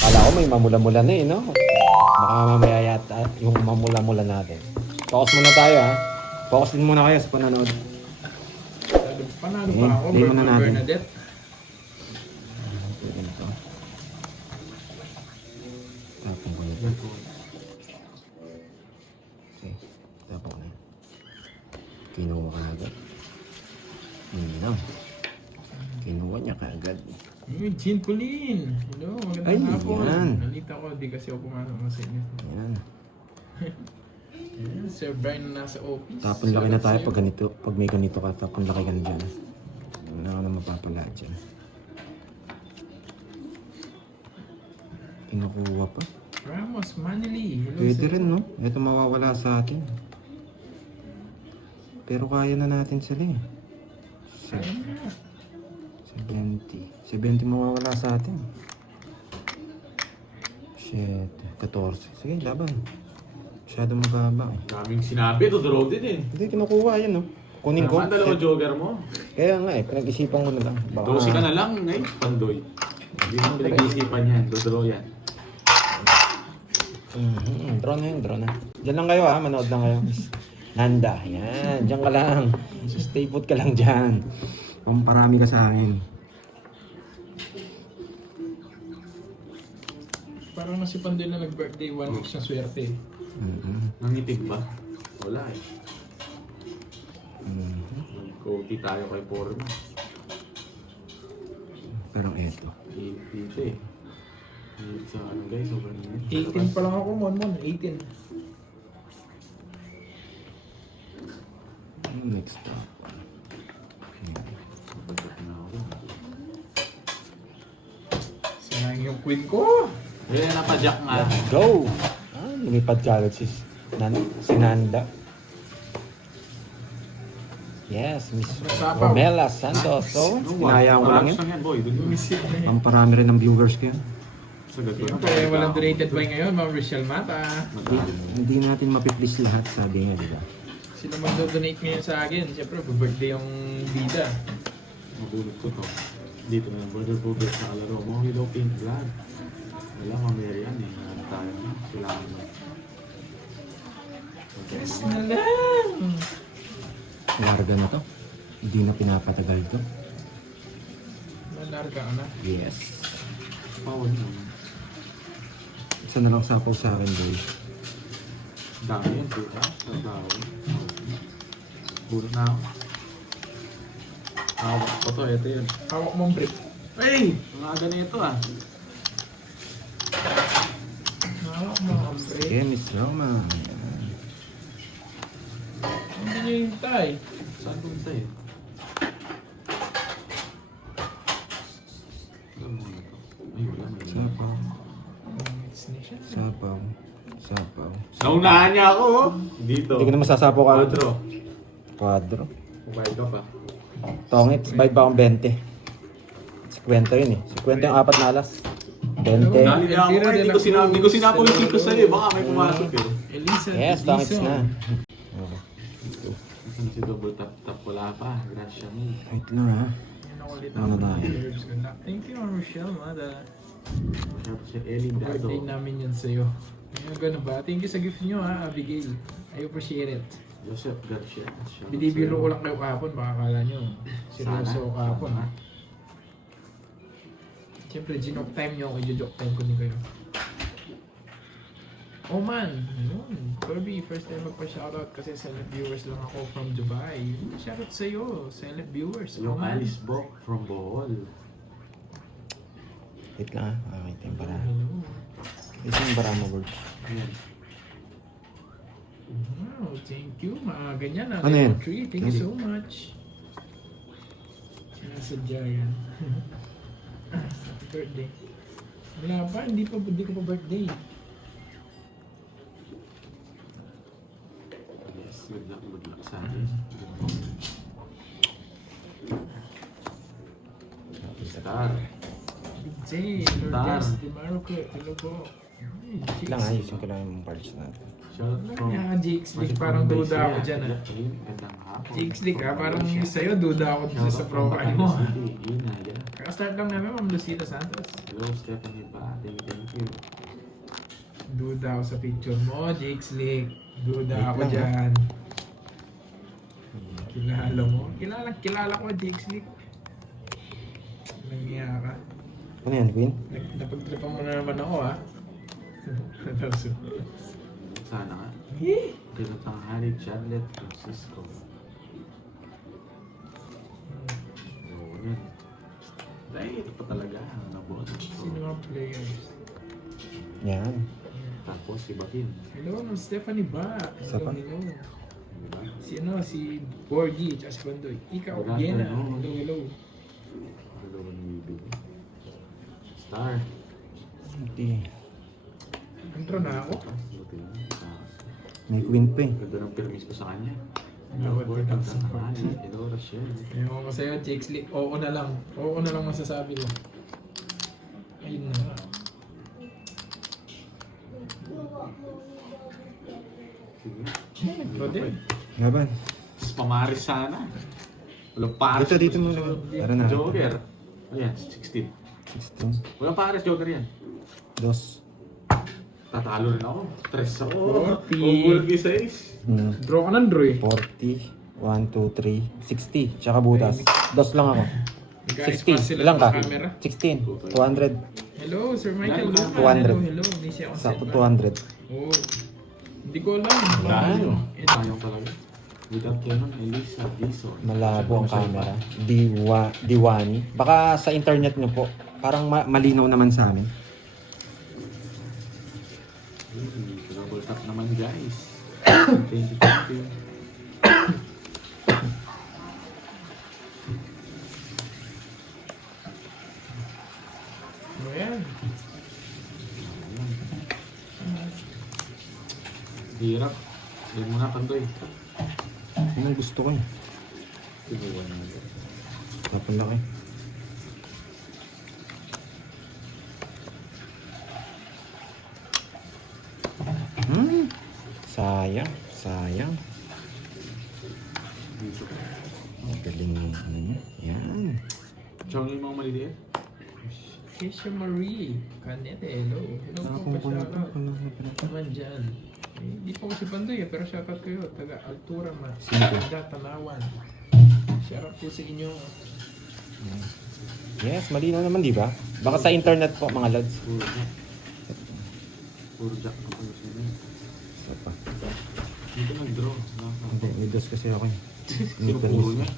Kala ko may mamula-mula na eh, no? Baka mamaya yata yung mamula-mula natin. Focus muna tayo, ha? Focus din muna kayo sa pananood. Panalo pa ako, Hindi muna natin. Bernadette. Tapong ko yun. Okay, tapong ko na yun. Kinuha ka agad. No. Kinuha niya kaagad. Yung Jean Pauline. Hello, Ay, magandang hapon. yan. Nalita ko, di kasi ako pumasok sa inyo. Ayan. Ayan, Sir Brian na nasa office. Tapon laki na tayo pag ganito. Pag may ganito ka, tapon laki ka na dyan. Wala ka na mapapala dyan. Kinukuha pa. Ramos, Manili. Hello, Pwede sir. rin, no? Ito mawawala sa atin. Pero kaya na natin sila eh. Kaya na. 70 mawawala sa atin. Shit. 14. Sige, laban. Masyado mababa eh. Daming sinabi, tutulog din eh. Hindi, kinukuha yan, no? Kunin ko. Naman, dalawang jogger mo. Kaya nga eh, pinag-isipan ko na lang. Baka... 12 ka na lang, eh. Pandoy. Hindi mo pinag-iisipan yan. Tutulog yan. Draw na yun, draw na. Diyan lang kayo ha, manood lang kayo. Nanda, yan. Diyan ka lang. Stay put ka lang dyan. Pamparami ka sa akin. Parang nasi Pandoy na nag-birthday, 1 week siyang swerte. Nangitig ba? Wala eh. Nag-coty tayo kay Forma. Pero eto. Dito eh. Dito sa ano guys, sobrang init. 18 pa lang ako, Mon. 18. Next up. Napagkat na ako. Sayang yung queen ko. Eh, napadyak nga. Let's go! Lumipad ka agad si Nanda. Yes, Miss Nasapaw. Romela Santos. So, hinayaan ko lang yun. Yan, boy. Dun Miss it na yun. Pamparami rin ng viewers ko yan. Sagad ko na. Siyempre, walang donated by ngayon, Ma'am Rochelle Mata. Hindi natin mapiplease lahat, sabi nga, di ba? Sino mag-donate ngayon sa akin? Siyempre, birthday yung bida. Mabulot ko to. Dito na yung brother Bobet sa kalaro. Mga daw pink blood. Wala, mamaya yan eh. Ano tayo? Kailangan mo. Yes na lang! Larga na to. Hindi na pinapatagal to. Malarga ka na. Yes. Pawon mo. Isa na lang sapaw sa akin, boy. Dami yan, puta. Sa tao. Puro na ako. Hawak ko to, ito yun. Hawak mong brick. Hey! Ang aga na ito ah. Hawak mo ang brick. Sige, Miss Roma. Hindi nyo hintay. Saan punta eh? Alam mo na to. Ay, wala. May Sapaw. It's na siya. Sapaw. Sapaw. Naunahan niya ako oh! Dito. Hindi ko na masasapaw ka. Quadro. Quadro. Kumain ka pa. Tongits, bayad pa akong 20. 50 yun eh. 50 yung apat na alas. 20. Dali niya ako eh. Hindi ko sinapo yung singko sa'yo eh. Baka may pumasok eh. Elisa. Yes, tongits Dizon. na. Saan si double tap tap? Wala pa. Gracia mo. Wait lang ha. Yan ako ulit Ano ang na? mga herbs ko na. Thank you, Ma'am Rochelle Mata. Masyado siya Ellie Dado. Birthday namin yan sa'yo. Yung gano'n ba? Thank you sa gift nyo ha, Abigail. I appreciate it. Joseph Garcia. Binibiro ko lang kayo kahapon, baka akala nyo. Seryoso ako kahapon ha. Siyempre, ginok time nyo ako, i-joke time ko din kayo. Oh man! Ayun. Kirby, first time magpa-shoutout kasi silent viewers lang ako from Dubai. Shoutout sa'yo, silent viewers. Oh Yung man! Alice Bok from Bohol. Wait lang ha. Okay, ito yung bara. Hello. Ito yung bara mo, bro. Ayan. Wow, thank you. Mga ganyan na. Ano yan? Thank you so much. Sinasadya yan. Happy birthday. Wala pa, hindi ko pa birthday. Yes, good luck sa atin. Star. Big J, Lord Star. Gas, Di Maroke, hello po. Wait lang ayusin ko lang yung parts natin. Shout from... Yeah, Jakes League, parang duda ako dyan ah. Gandang hapon. Jakes League ah, parang sa'yo duda ako dito sa profile mo ah. Yun na, yan. Kakastart lang namin, Ma'am Lucita Santos. Hello, Stephanie ba? Thank you. Duda ako sa picture mo, Jake Slick. Duda Wait ako lang, dyan. Kilala mo? Kilala ko, Jake Slick. Nangiya ka. Ano yan, Queen? Napagtripan mo na naman ako, ha? Sana nga. Ganun tanghali, Charlotte, Francisco. Oo, yan. Dahil ito pa talaga ang nabuhat. Sino mga players? Yan. Tapos si Batin. Hello, Ma'am Stephanie ba? Isa pa? Hello. Diba? Si Borgie, tsaka si Bandoy. Ikaw, Good Yena. afternoon. Hello. Hello, Nibig. Star. Hindi. Intro na ako. Buti lang. May Queen pa eh. Ganda ng permis ko sa kanya. Bawat Board kita ng sa tanghali. Hello, Rachel. Ewan ko sa'yo, Jake Slick. Oo na lang. Oo na lang masasabi ko. Ayun na nga. Sige. Brother. Laban. Mas pamaris sana. Walang pares. Dito muna. Tara na. Joker. Ayan, 16. 16. Walang pares, Joker yan. 2. Tatalo rin ako. 3 ako. 40. Bubulgi 6. Draw ka ng draw eh. 40. 1, 2, 3. 60. Tsaka butas. 2 lang ako. Nag-a-espace 60. sila Ilang sa ka? camera. 16. 200. Hello, Sir Michael Yan, Luma. 200. Hello, hello. May siya akong Sakto set ba? 200. Oo. Hindi ko alam. Yan. Sayang talaga. Without Canon, Elisa, Dizon. Malabo ang camera. Diwani. Baka sa internet nyo po. Parang malinaw naman sa amin. Double tap naman guys. Thank you. Ayan. Hirap. Yan mo na, Kandoy. Yun ang gusto ko eh. Sinuwan na ito. Napalaki. Sayang. Sayang. Dito. Ang galing mo. Ano niya? Yan. Chong yung mga maliliit. Keisha Marie. Canete, hello. Hello po pa shoutout. Naman dyan. Eh, Hindi po ko si Bandoy pero shoutout kayo. Taga Altura Ma. Sino po? Taga Tanawan. Shoutout po sa inyo. Yes, malinaw naman di ba? Baka sa internet po mga lads. Puro jack. Puro jack ang pala siya. Isa pa. Dito nag-draw. Hindi, may dos kasi ako eh. Sino puro niya?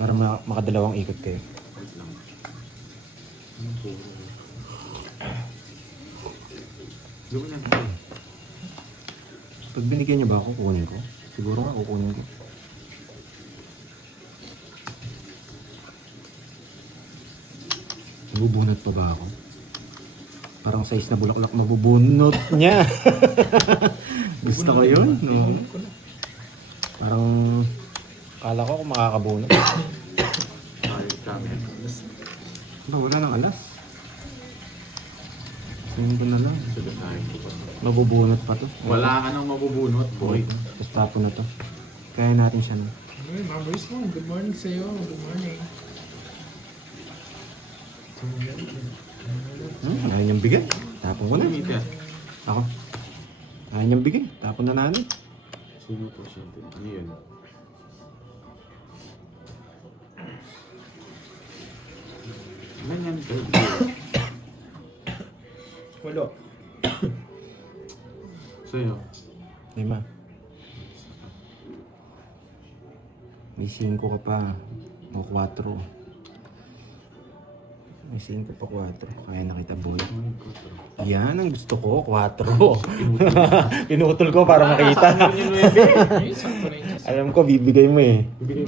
Para makadalawang ikot kayo. Wait lang. Anong puro? Gawin na ito. Pag binigyan niyo ba ako, kukunin ko? Siguro nga kukunin ko. Mabubunot pa ba ako? Parang size na bulaklak mabubunot niya. Gusto ko yun. No? Parang kala ko kung makakabunot. Ayun kami. Ba, wala nang alas. Tingin ko na lang. Sagasnahin ko pa. Mabubunot pa to. Wala ka nang mabubunot, boy. Tapos tapo na to. Kaya natin siya na. Hey, Ma'am Boys mo. Good morning sa iyo. Good morning. Ayaw niyang bigay. Tapon ko na. Limited. Ako. Ayaw niyang bigay. Tapon na natin. Sino po siya? Ano yun? Ganyan ka. Walo. Sa'yo. 5. May 5 ka pa. O 4. May 5 pa 4. Kaya nakita boy. Yan ang gusto ko. 4. Pinutol ko para makita. Ay, sakto na yun. Alam ko, bibigay mo eh. Hindi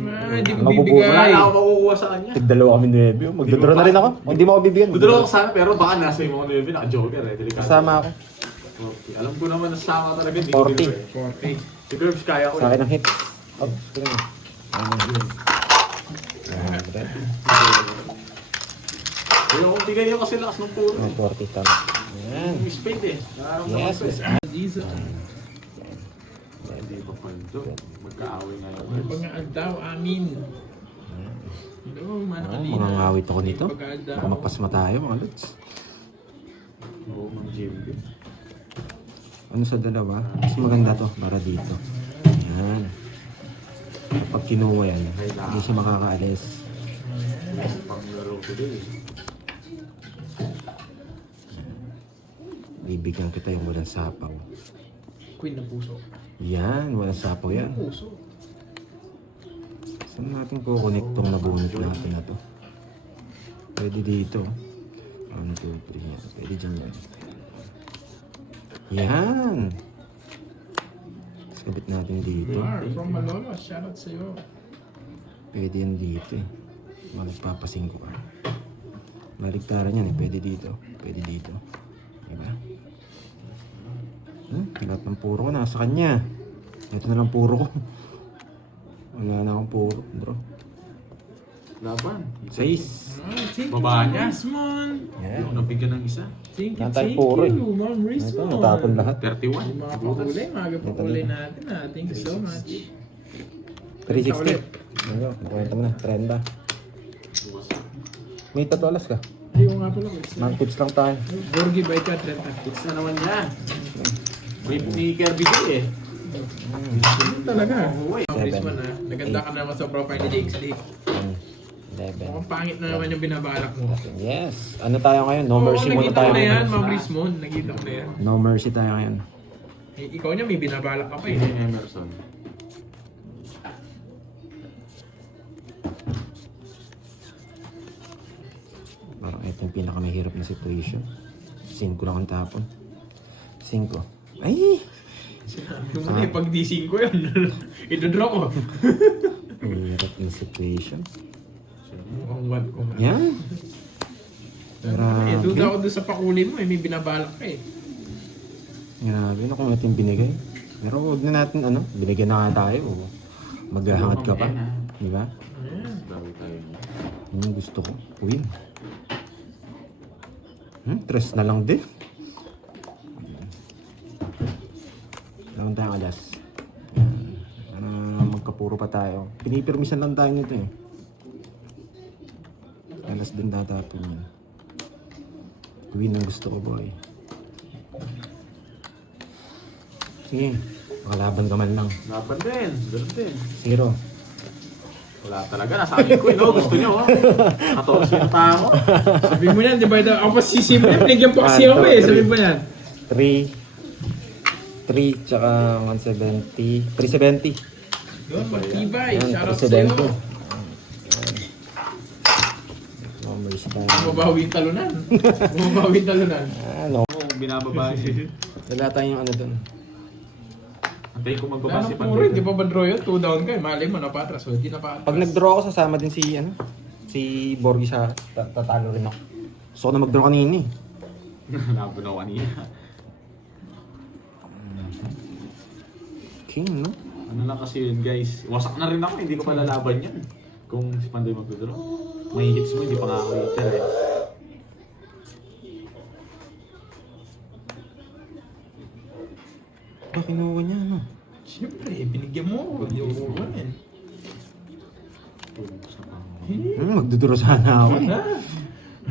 ko Mabubuhay. Wala bibigay. na ako makukuha sa kanya. Tig-2 kami 9. Magdodraw na rin ako. O, hindi mo ako bibigyan. Duduro ako sana pero baka nasa yung mga 9 naka-joker eh. Delikado. Kasama ako. Okay. Alam ko naman nasama talaga. Hindi 40. ko bibigay. 40. Si Curbs kaya ko Sa akin eh. ang hit. Oh, sige na. Pero kung bigay niyo kasi lakas ng puro. 40 tama. Yan. Yung spade eh. Nararamdaman Yes, ko Miss eh. Diesel. Hindi pa pa ito. Magkaaway nga Ano yung ba nga daw amin? Hello, Mana Oh, Kalina. mga ngawit ako nito. Pagkada. Baka mapasma tayo mga lods. Oo, mga JB. Ano sa dalawa? Mas maganda to para dito. Yan. Kapag kinuha yan, hindi siya makakaalis. Panglaro ko din. Bibigyan kita yung walang sapaw. Queen ng puso. Yan, walang sapaw yan. Puso. Saan natin kukonect tong nabunot natin na to? Pwede dito. 1, 2, 3. Yan. Pwede dyan yan. Yan! Tapos kabit natin dito. Mar, from Malolo, shoutout sa'yo. Pwede yan dito eh. Magpapasing ko ka. Baliktaran yan eh. Pwede dito. Pwede dito. Diba? Lahat ng puro ko nasa kanya. Ito na lang puro ko. Wala na akong puro, bro. Laban. 6. Thank you, Baba Ma'am niya. Rismon. Yan. Yung nabigyan ng isa. Thank you, Yan tayo thank puro eh. you, Ma'am Ito, Rismon. natapon lahat. 31. Yung mga pakulay, mga pakulay natin ah. Thank you so much. 360. Ano, kwenta mo na. 30. May tatualas ka. Ayaw nga pala. Mang tips lang tayo. Borgi by ka, Trenta. It's na naman yan. May ni Kirby din eh. Talaga. Oo eh. Ma'am Rismon ah. Naganda ka naman sa profile ni Jakes Lee. 11. Mukhang pangit na naman yung binabalak mo. Yes. Ano tayo ngayon? No mercy muna nakita tayo ko na yan, ngayon. Ma'am Rismon. Nakita ko na yan. No mercy tayo ngayon. Eh, ikaw niya, may binabalak ka pa eh. Ini Emerson. Parang ito yung pinakamahirap na situation. 5 lang ang tapon. 5. Ay! Sinabi mo na eh, pag D5 yun. Idodraw ko. Mahirap yung situation. Mukhang one ko nga. Yan. Eh, duda Grabe. ako doon sa pakulin mo eh, may binabalak ka eh. Grabe na kung natin binigay. Pero huwag na natin ano, binigyan na nga tayo. O maghahangat ka pa. Di ba? Bawi tayo. Yung gusto ko. Win. Tres na lang din. Naman tayong alas. Para magkapuro pa tayo. Pinipirmisan lang tayo nito eh. Alas din datatun yan. Win ang gusto ko, boy. Sige, makalaban ka man lang. Laban din. Ganun din. 0. Wala talaga. Nasabi ko eh. No? Gusto nyo oh. 14 yung tao. Sabi mo yan, di ba? Ako pa sisimple, pinigyan pa kasi ako eh. Sabi mo yan. 3 tsaka 170. 370. Yun, magtibay. Yan, Shoutout presidente. sa'yo. Numbers tayo. Bumabawing talunan. Bumabawing talunan. Ano? Oo, binababa siya. Wala tayong ano dun. Antayin ko magbaba Wala si nang puro, Pandoy. hindi pa ba draw yun? 2 down ka eh. Malay mo, napatras. Hindi napatras. Pag nag-draw ako, sasama din si, ano, si Borgi sa tatalo rin ako. Gusto ko na mag-draw kanina eh. Laban ako kanina. King, no? Ano lang kasi yun guys. Wasak na rin ako. Hindi ko pa lalaban yan. Kung si Pandoy magdodraw. May hits mo, hindi pa nga ako hitter eh. Ba, kinuha niya, ano? Siyempre, binigyan mo. Hindi ko kukunin. Sa pang... Magdodraw sana ako eh.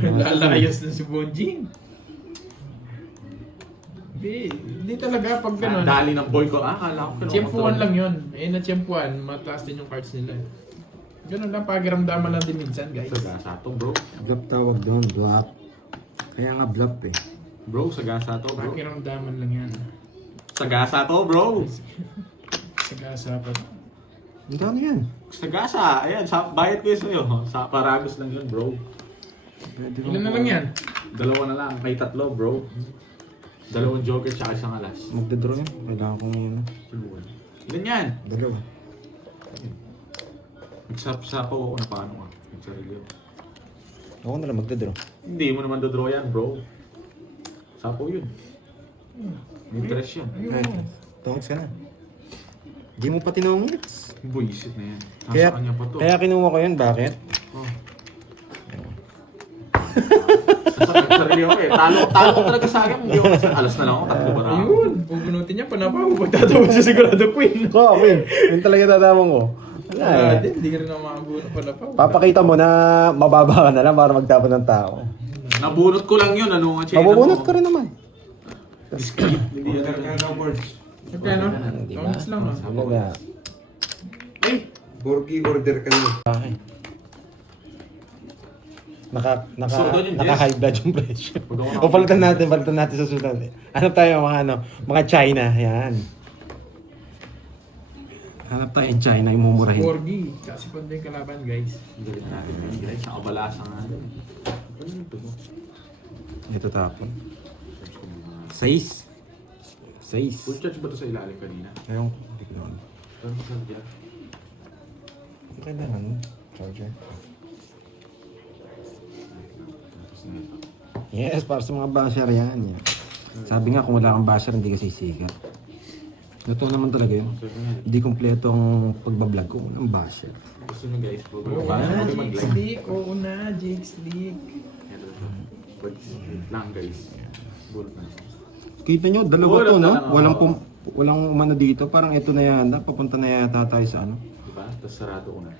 Lalayas na si Bonjing. Hindi talaga pag gano'n. Dali ng boy ko. Kala ko. Tiyempuan lang yun. Eh, na-tiyempuan, mataas din yung cards nila. Ganun lang, pakiramdaman lang din minsan, guys. Sagasa to bro. Bluff tawag doon, bluff. Kaya nga bluff eh. Bro, sagasa to bro. Pakiramdaman lang yan. Sagasa to bro. Sagasa-sapat. Ang dami yan. Sagasa. Ayan, bayad ko yun sa'yo. Sa Paragos lang yun bro. Pwede Ilan na lang yan? 2 na lang. May 3 bro. 2 joker tsaka 1 alas. Magdodraw yan. Kailangan ko ngayon. Ilan yan? 2. Nagsapaw ako na paano ka. Nagsarili ako. Ako na lang magdodraw. Hindi mo naman dodraw yan bro. Sapaw yun. May interest yan. Ay, tungos ka na. Hindi mo pa tinungits. Buisit na yan. Nasa Kaya, kanya pa to. kaya kinuha ko yun. Bakit? Oh. Nagsarili ako eh. Talo ko talaga sa akin. Hindi ako alas na lang ako. 3 ba na ako? Ayun! Pupunutin niya, panapa mo. Pagtatawa siya sigurado, Queen. Ko, Win. Yun talaga tatamang ko. Wala Wala eh. din, hindi ka rin ako makabunot pala pa. Papakita mo na mababa ka na lang para magtapon ng tao. Nabunot ko lang yun, ano nga Mabubunot ka rin naman. Hindi yan. Magkano? Di ba? Kaunts lang, no? Wala. Eh, Borgi order ka niyo. Okay. So, doon yung Naka-high blood yung presyo. Huwag ako O palitan natin sa susunod. Hanap tayo mga China, yan. Hanap tayo yung China, yung mumurahin. Borgi. Kasi pa din kalaban, guys. galit natin ngayon, guys. Sa kabalasa nga. Ano yung ito mo? Ito tapon. Search ko mga... 6. Full charge ba ito sa ilalim kanina? Ayun, hindi ko naman. Pero magkano dyan? Kailangan mo, charger. Tapos na ito. Yes, para sa mga basher yan. Sabi nga, kung wala kang basher, hindi ka sisikat. Totoo naman talaga yun. So, yun. Hindi kompleto ang pagbablog ko ng basher. Gusto nyo guys, Oo bago na, mag Jake Slick. Oo na, Jake Slick. Wait lang guys. Bulot na. Kita nyo, dalawa to, Wala no? na, oo. Walang umano dito. Parang ito na yan. Papunta na yata tayo sa ano? Diba? Tapos sarado ko na.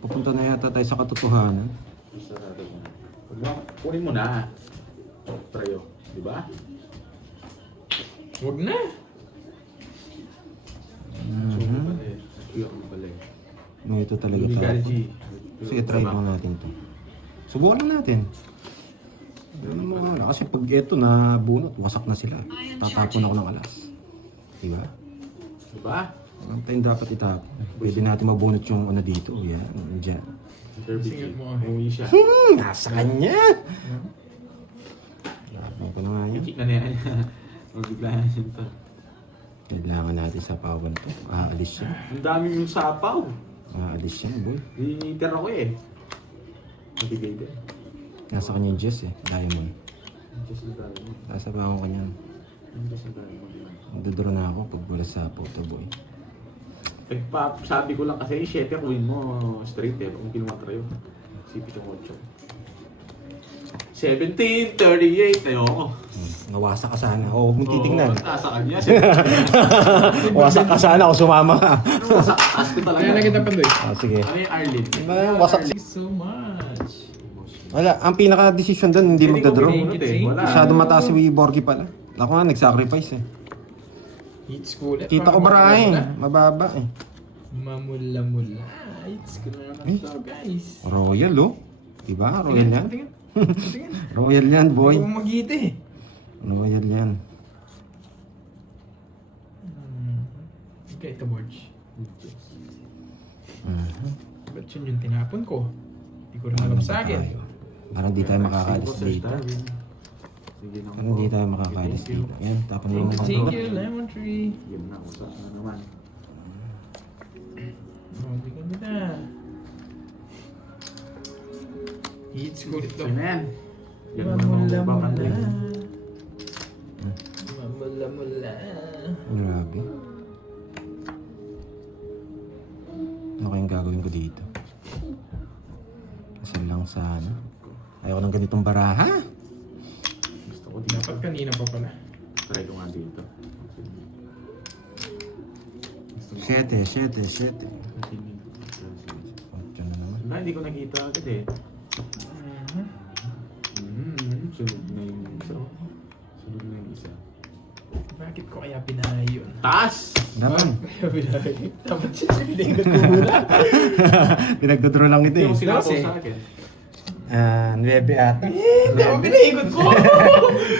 Papunta na yata tayo sa katotohanan. Tapos sarado ko na. Huwag mo, kunin mo na. Prayo. Diba? Huwag na. So, pala eh. Kuya ko pala eh. No, ito talaga Hindi to. ka, G. Sige, try lang natin to. Subukan lang natin. Ano mo na, kasi pag ito na bunot, wasak na sila. Tatapon ako ng alas. Diba? Diba? Ang tayong dapat itapon. Pwede natin mabunot yung ano dito. Yan, dyan. Derby Singit G. mo. Umuwi siya. Nasa kanya! Lapon ko na nga yan. Ikik na niya. Magbiglayan siya ito. Kailangan natin sa pawan to. Aalis yan. Ang dami yung sapaw. Aalis yan, boy. Hinihiter ako eh. Nabigay din. Nasa kanya yung Jess eh. Diamond. Just na tayo. Nasa pa ako kanya. Just na tayo. Magdodoro na ako pag wala sa photo boy. Sabi ko lang kasi 7 kunin mo straight eh. Kung kinuha tayo. Sipi yung 8. 17:38. Ayoko. Nawasak ka sana. Oo, huwag mong titingnan. Oo, nasa kanya. Wasak ka sana ako sumama ka. Nasa taas ko talaga. Kaya na kita pandoy. Sige. Ano yung Arlene? Wasak. Thank you so much. Wala, ang pinaka-decision doon, hindi magdadraw. Wala. Masyado mataas si Borgi pala. Ako nga, nag-sacrifice eh. It's cool. Kita ko barahe. Mababa eh. Mamula-mula. It's cool na to, guys. Royal oh. Diba? Royal yan. Tingin. Tingin. Royal yan, boy. Hindi ko magiti eh. Royal yan. Okay, ito, Borge. Mhm. Ba't yun yung tinapon ko? Hindi ko rin alam sa akin. Parang di tayo makakalis dito. Sige na. Parang di tayo makakalis dito. Yan, tapon mo Thank mo. you, Lemon Tree. Yan na, usap na naman. Oh, hindi ka na. It's cool ito. Yan na yan. Yan mo mga bakantay. Mamula-mula. Grabe. Ano kayang gagawin ko dito? Kasi lang sa ano. Ayoko ng ganitong baraha. Gusto ko dito. Dapat kanina pa pala. Try ko nga dito. Gusto ko. 7. Ocho na naman. Wala, hindi ko nakita agad eh. Sunod na yung isa. Sunod na yung isa. Bakit ko kaya pinahay yun? Taas! Naman. Kaya pinahay. Dapat siya pinahingot ko muna. Pinagdodraw lang ito Yung eh. sinasaw Kasi- sa akin. 9 ata. Hindi ako pinahingot ko.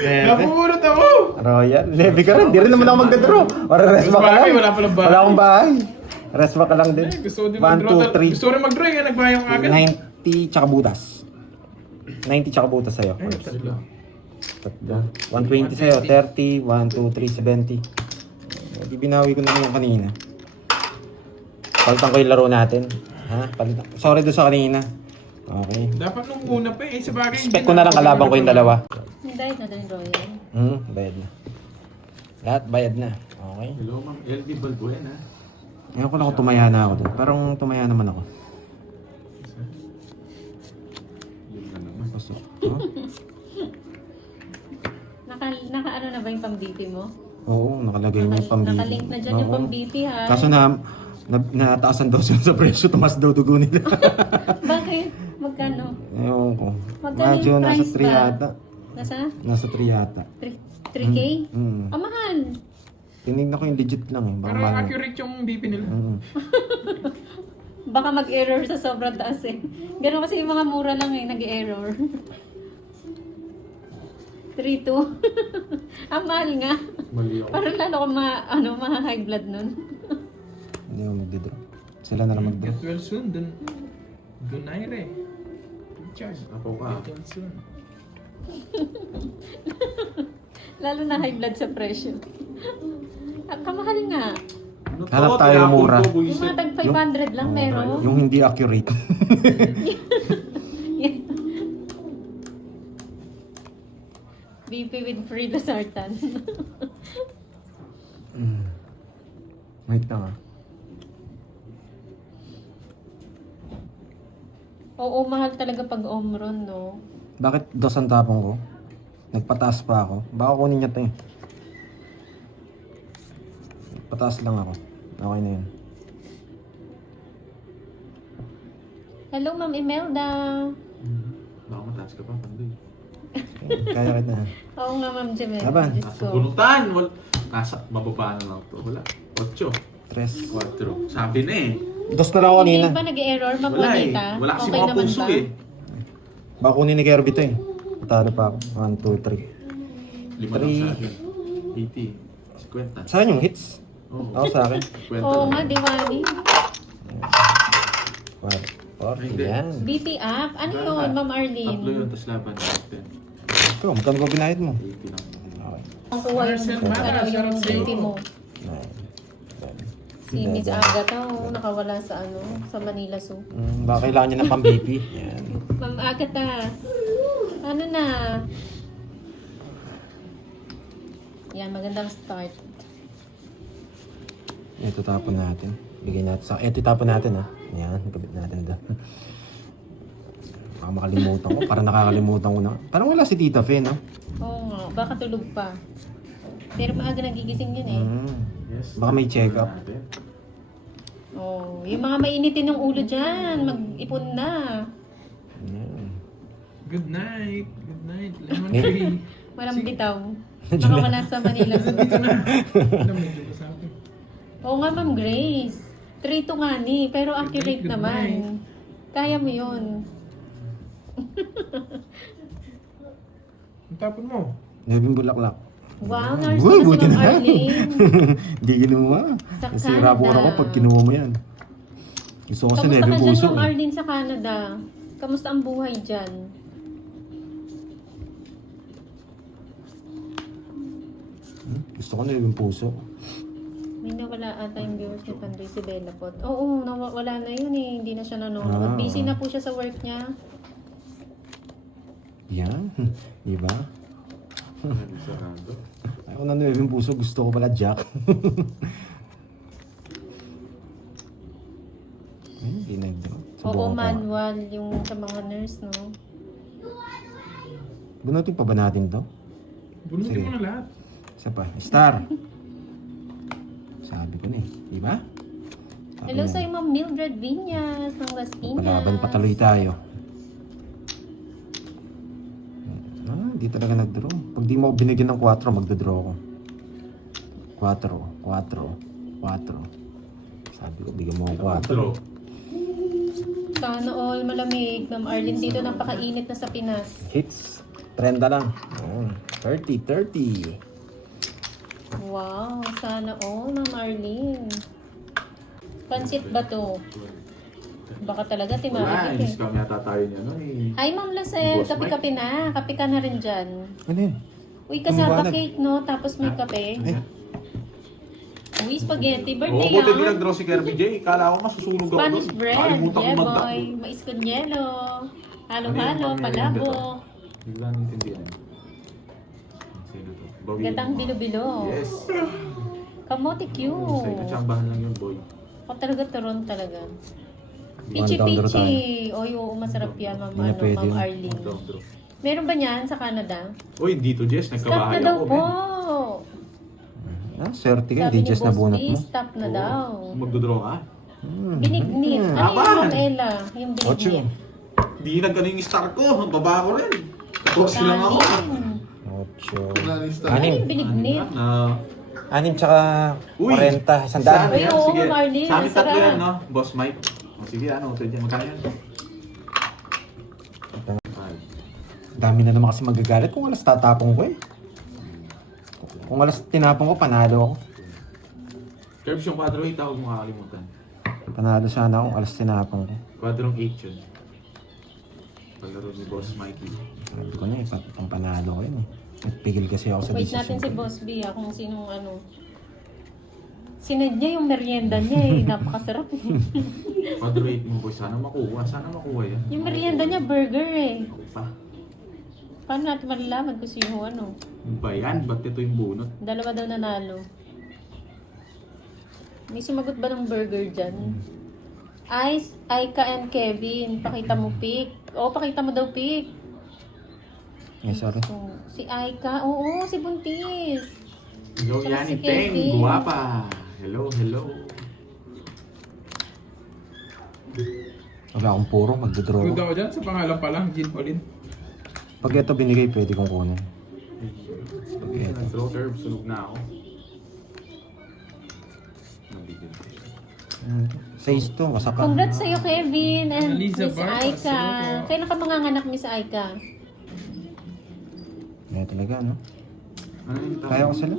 Napupulot ako. Royal. Levy ka rin. Di rin naman ako magdodraw. Or rest back ka Bagay, lang. wala palang bahay. Wala akong bahay. Rest back ka lang din. Ay, gusto ko din 1, mag-draw. 2, 3. Gusto ko rin mag-draw yung nagbayang agad. 90 tsaka butas. 90 tsaka butas sa'yo. Ay, tatlo. Tatlo. 120 sa'yo. 30. 1, 2, 3, 70. Di binawi ko na yung kanina. Palitan ko yung laro natin. Ha? Palitan. Sorry doon sa kanina. Okay. Dapat nung una pa eh. Sa bagay. Expect ko na lang kalaban ko yung dalawa. Dahil na din, Royal. Bayad na. Lahat bayad na. Okay. Hello, ma'am. LD Balbuena. Ngayon ko lang kung tumaya na ako doon. Parang tumaya naman ako. Yun na naman. Pasok. Huh? Naka ano na ba yung pambiti mo? Oo, nakalagay niya pang Nakalink na dyan yung pambiti ha. Kaso na, nataasan daw sila sa presyo, tumas daw dugo nila. Bakit? Magkano? Ewan ko. Magkano Medyo yung nasa price 3 ba? yata. Nasa? Nasa 3 yata. 3K? Mm. Ah, mahal. Tinignan ko yung legit lang eh. Baka Pero mahal. accurate yung BP nila. Baka mag-error sa sobrang taas eh. Ganun kasi yung mga mura lang eh, nag-error. 3-2. Ang mahal nga. Mali ako. Parang lalo ko high blood nun. Hindi ako magdidraw. Sila na lang magdraw. Get well soon. Donaire. Charge. Ako ka. Get well soon. Lalo na high blood sa presyo. Ang kamahal nga. Ano to? Hanap tayo Tinapon mura. ko, Yung buwisit. mga tag 500 lang meron. Yung hindi accurate. BP with free Losartan. Wait lang ah. Oo, mahal talaga pag Omron, no? Bakit dos ang tapong ko? Nagpataas pa ako. Baka kunin niya to eh. Nagpataas lang ako. Okay na yun. Hello, Ma'am Imelda. Baka mataas ka pa, Pandoy. Kaya kita na. Oo nga, Ma'am Jemel. Laban. Diyos Nasa ko. bunutan. Nasa mababa na lang to. Wala. 8. 3. 4. Sabi na eh. Dos na lang ako kanina. Hindi ba nag-error, Ma'am Wala eh. Juanita? Wala kasi Okay mga naman puso ba? eh. Baka kunin ni Kirby to eh. Patalo pa ako. 1, 2, 3. 5 lang sa akin. 80. 50. Saan yung hits? Oo. Ako sa akin. 50 Oo lang. nga, Diwali. 4. Hindi. Yan. BP up? Ano yun, Ma'am Arlene? Tatlo yun, tapos laban. 10. Ikaw, magkano ba binayad mo? 80 lang. Okay. Ang kuha yung, Marcel Mara, ano, yung sarap sa'yo. BP mo. 9. Si Miss Agatha, nakawala sa sa Manila Zoo. Baka kailangan niya ng pang-BP. Yan. Ma'am Agatha, ano na? Yan, magandang start. Ito tapon natin. Bigay natin sa... Ito tapon natin ha. Yan, kabit natin doon. Baka makalimutan ko. Parang nakakalimutan ko na. Parang wala si Tita Fe, no? Oo nga, baka tulog pa. Pero maaga nagigising yun eh. Yes. Baka may check-up. Natin. Oh, yung mga mainitin ng ulo dyan, mag-ipon na. Yan. Good night. Good night. Lemon tree. Walang bitaw. Nakawala sa Manila Zoo. Alam mo, di ba sa akin? Oo nga, Ma'am Grace. 3 to nga ni, pero accurate Good naman. Kaya mo yun. Ang tapon mo. Nabing bulaklak. Wow, nurse Uy, na si buti Ma'am na. Arlene. Hindi kinuha. Sa Nasira po Canada. ako pag kinuha mo yan. Gusto ko kasi Kamusta Navy ka dyan, Puso. Ma'am Arlene, sa Canada? Kamusta ang buhay dyan? Gusto ko Navy Puso. May nawala ata yung viewers ni Pandoy, si Bella Pot. Oo, wala na yun eh. Hindi na siya nanonood. Ah. Busy na po siya sa work niya. Yan. Di ba? Ano, sarado. Ako na Navy Puso. Gusto ko pala Jack. Hindi nag-draw. Oo, Subukan ko. manual yung sa mga nurse, no? Bunutin pa ba natin to? Bunutin Sige. mo na lahat. Isa pa. Star. Sabi ko na eh. Di ba? Sabi Hello na. sa'yo, Ma'am Mildred Viñas ng Las Piñas. Palaban patuloy tayo. Di talaga nag-draw. Pag di mo ako binigyan ng 4, magdodraw ako. 4. Sabi ko, bigyan mo ako 4. Draw. Sana all malamig. Ma'am Arlene, dito napakainit na sa Pinas. Hits. 30 lang. Ayan. 30. Wow, sana all, Ma'am Arlene. Pansit ba to? Baka talaga Wala, timarik inis eh. kami yata tayo niya, no eh. Hi, Ma'am Lasel. Boss Kape-kape na. Kape ka na rin dyan. Ano yun? Uy, kasama Tumawag. cake, no? Tapos may kape. Ay. Uy, spaghetti. Oo, Birthday buti din ah. nag-draw si Kirby J. Kala ko masusunog ako Spanish doon. bread. Nakalimutan ko Yeah, mag-tap. boy. Mais con yelo. Halo-halo, Ano yung palabo. Bigla naintindihan. Sino to? Bawi. Gatang bilo-bilo. Yes. Kamote Sa'yo, cute. katsambahan lang yun, boy. Ako talaga turon talaga. One down draw tayo. Pichi-pichi. Oy, oo, masarap yan, Ma'am, Hindi na pwede Ma'am yun. Arlene. Down draw. Meron ba niyan sa Canada? Uy, dito, Jess. Stop na Nagkabahay daw ako, po. men. Swerte ka. Sabi Hindi ni just na Boss bunot B, mo. stop na Oo. daw. Magdodraw ka? Binignit. Ano yung Apan. Ma'am Ella? Yung Ocho. binignit. Di nagkano yung star ko. Ang baba ko rin. Tapos lang ako. Kanin. Ocho. Ano yung star? Ano Anim. yung binignit? Na, 6 tsaka Uy! 40, 100. Uy, oo, sige. Marlene, Sa amin tatlo sarap. yan, no? Boss Mike. O sige, ano, ito dyan. Magkano yan? Dami na naman kasi magagalit kung alas tatapong ko eh. Kung alas tinapong ko, panalo ako. Curbs yung 4-8, tawag mo makakalimutan. Panalo sana ako kung alas tinapong ko. 4-8 yun. Paglaro ni Boss Mikey. Sabi ko na eh, pang panalo ko yun eh. Nagpigil kasi ako sa Wait decision natin si ko. Boss B, kung sinong ano. Sinad niya yung merienda niya eh. Napakasarap eh. 4-8 mo boy, sana makuha. Sana makuha yan. Yung merienda niya, burger eh. Ako pa. Paano natin malalaman kung sino ano? Ano ba yan? Ba't ito yung bunot? Dalawa daw nanalo. May sumagot ba ng burger dyan? Ice, Aika and Kevin. Pakita mo pic. Oo, pakita mo daw pic. Eh, sorry. So, si Aika. Oo, si Buntis. Hello, Tsaka si Yanni Teng. Kevin. Guwapa. Hello, hello. Wala akong puro, magdodraw Good ko. ako dyan sa pangalan pa lang, Jean Pauline. Pag ito binigay, pwede kong kunin. Nag-throw curve, sunog na ako. Nabigyan. 6 to, wasak ka. Congrats sa'yo, Kevin. And Aliza Miss Barba, Aika. sino po? Kailan ka manganganak, Miss Aika? Kaya talaga, no? Ano yung tawag? Kaya ko sila.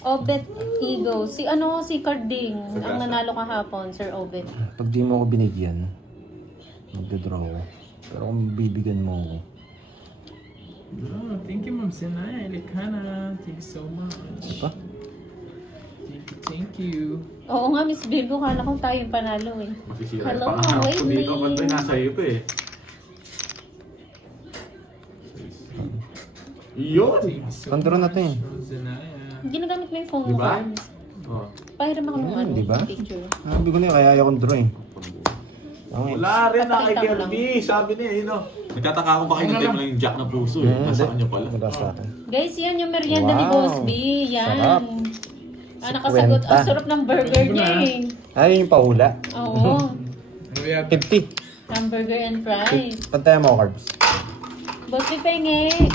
Obet Ego. Si Carding. Ang nanalo kahapon, Sir Obet. Pag di mo ako binigyan, magdodraw ko. Pero kung bibigyan mo ako, Oh, thank you, Ma'am Sinay. Likana. Thank you so much. pa? Thank you. Oo nga, Miss Virgo. Kala ko tayo yung panalo eh. Masisira Hello, yung pangarap ko wait, dito. Ba't ba Lee. nasa iyo pa eh? Yun! Thank you so Control much, natin. Ma'am Sinay. Ginagamit mo yung phone mo, Diba? Carms. Oh. Pahiram ako ng Yan, ano, diba? picture. Sabi ko na yun, kaya ayaw kong draw eh. Okay. Wala rin na kay Papakita mo Kirby. Sabi niya, yun o. Nagtataka ko ba kayo na mo lang yung jack na puso eh. Nasa kanya pala. Wala sa akin. Guys, yan yung merienda ni Wow. Boss B. Yan. Sarap. Nakasagot. 50. Ang sarap ng burger niya eh. Ay, yung pahula. Oo. Ano yan? 50. Hamburger and fries. Pantayan mo, carbs. Boss B, pengi.